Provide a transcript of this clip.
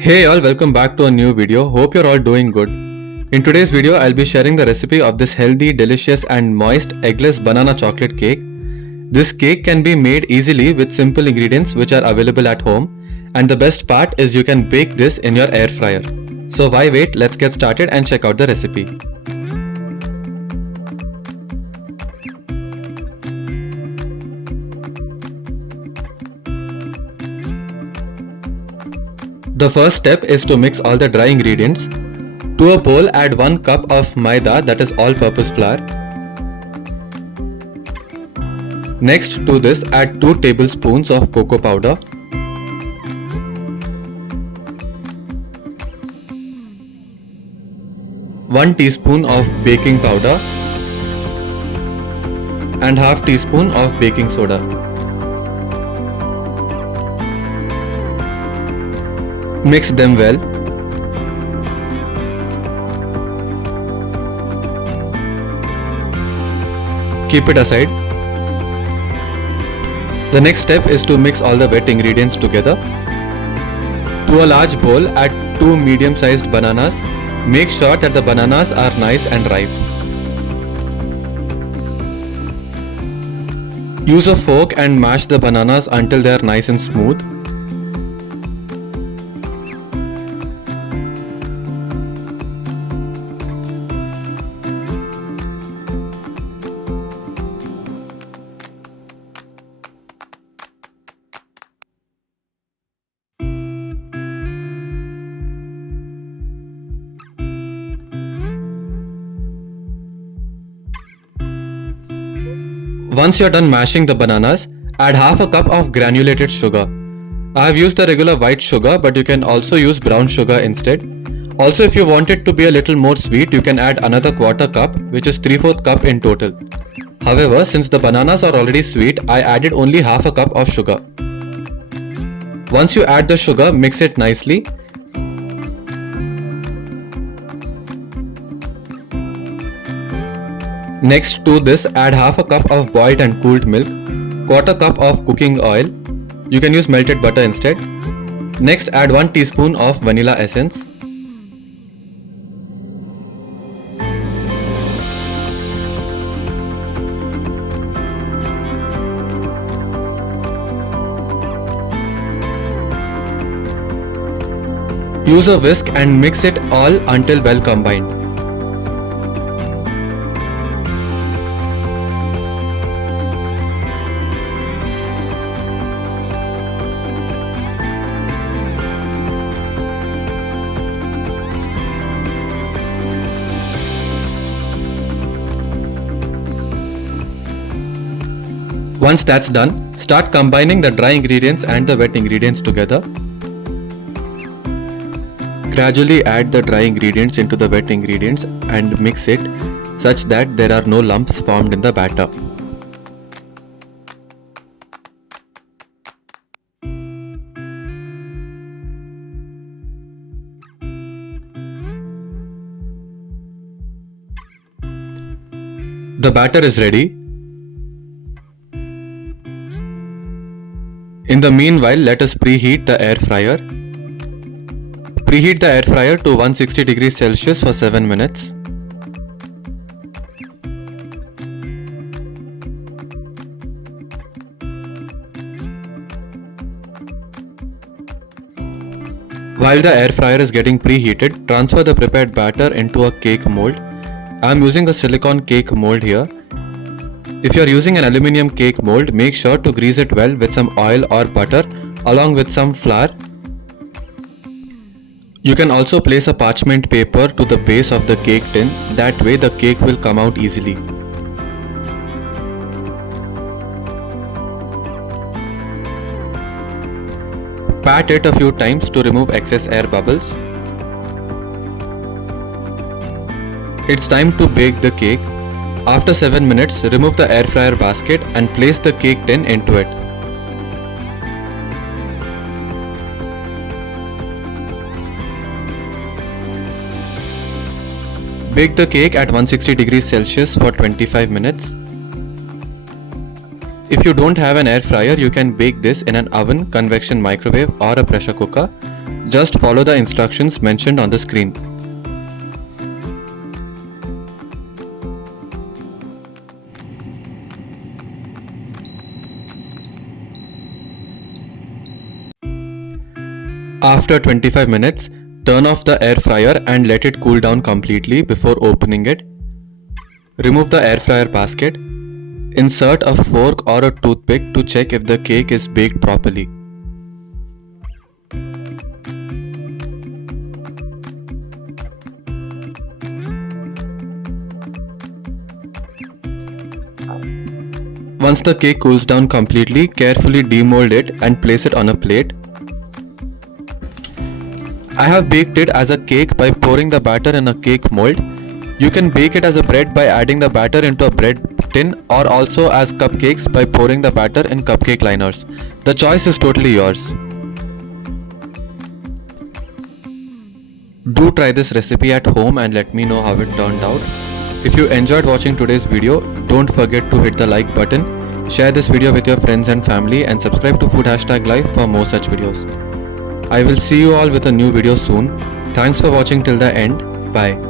Hey all, welcome back to a new video. Hope you're all doing good. In today's video, I'll be sharing the recipe of this healthy, delicious and moist eggless banana chocolate cake. This cake can be made easily with simple ingredients which are available at home, and the best part is you can bake this in your air fryer. So why wait, let's get started and check out the recipe. The first step is to mix all the dry ingredients. To a bowl, add 1 cup of maida, that is all-purpose flour. Next to this, add 2 tablespoons of cocoa powder. 1 teaspoon of baking powder and half teaspoon of baking soda. Mix them well. Keep it aside. The next step is to mix all the wet ingredients together. To a large bowl, add 2 medium-sized bananas. Make sure that the bananas are nice and ripe. Use a fork and mash the bananas until they are nice and smooth. Once you're done mashing the bananas, add half a cup of granulated sugar. I have used the regular white sugar, but you can also use brown sugar instead. Also, if you want it to be a little more sweet, you can add another quarter cup, which is 3/4 cup in total. However, since the bananas are already sweet, I added only half a cup of sugar. Once you add the sugar, mix it nicely. Next to this, add half a cup of boiled and cooled milk, quarter cup of cooking oil. You can use melted butter instead. Next, add 1 teaspoon of vanilla essence. Use a whisk and mix it all until well combined. Once that's done, start combining the dry ingredients and the wet ingredients together. Gradually add the dry ingredients into the wet ingredients and mix it such that there are no lumps formed in the batter. The batter is ready. In the meanwhile, let us preheat the air fryer. Preheat the air fryer to 160 degrees Celsius for 7 minutes. While the air fryer is getting preheated, transfer the prepared batter into a cake mold. I am using a silicone cake mold here. If you are using an aluminium cake mold, make sure to grease it well with some oil or butter along with some flour. You can also place a parchment paper to the base of the cake tin, that way the cake will come out easily. Pat it a few times to remove excess air bubbles. It's time to bake the cake. After 7 minutes, remove the air fryer basket and place the cake tin into it. Bake the cake at 160 degrees Celsius for 25 minutes. If you don't have an air fryer, you can bake this in an oven, convection microwave or a pressure cooker. Just follow the instructions mentioned on the screen. After 25 minutes, turn off the air fryer and let it cool down completely before opening it. Remove the air fryer basket. Insert a fork or a toothpick to check if the cake is baked properly. Once the cake cools down completely, carefully demold it and place it on a plate. I have baked it as a cake by pouring the batter in a cake mold. You can bake it as a bread by adding the batter into a bread tin, or also as cupcakes by pouring the batter in cupcake liners. The choice is totally yours. Do try this recipe at home and let me know how it turned out. If you enjoyed watching today's video, don't forget to hit the like button, share this video with your friends and family, and subscribe to Food #Life for more such videos. I will see you all with a new video soon. Thanks for watching till the end. Bye.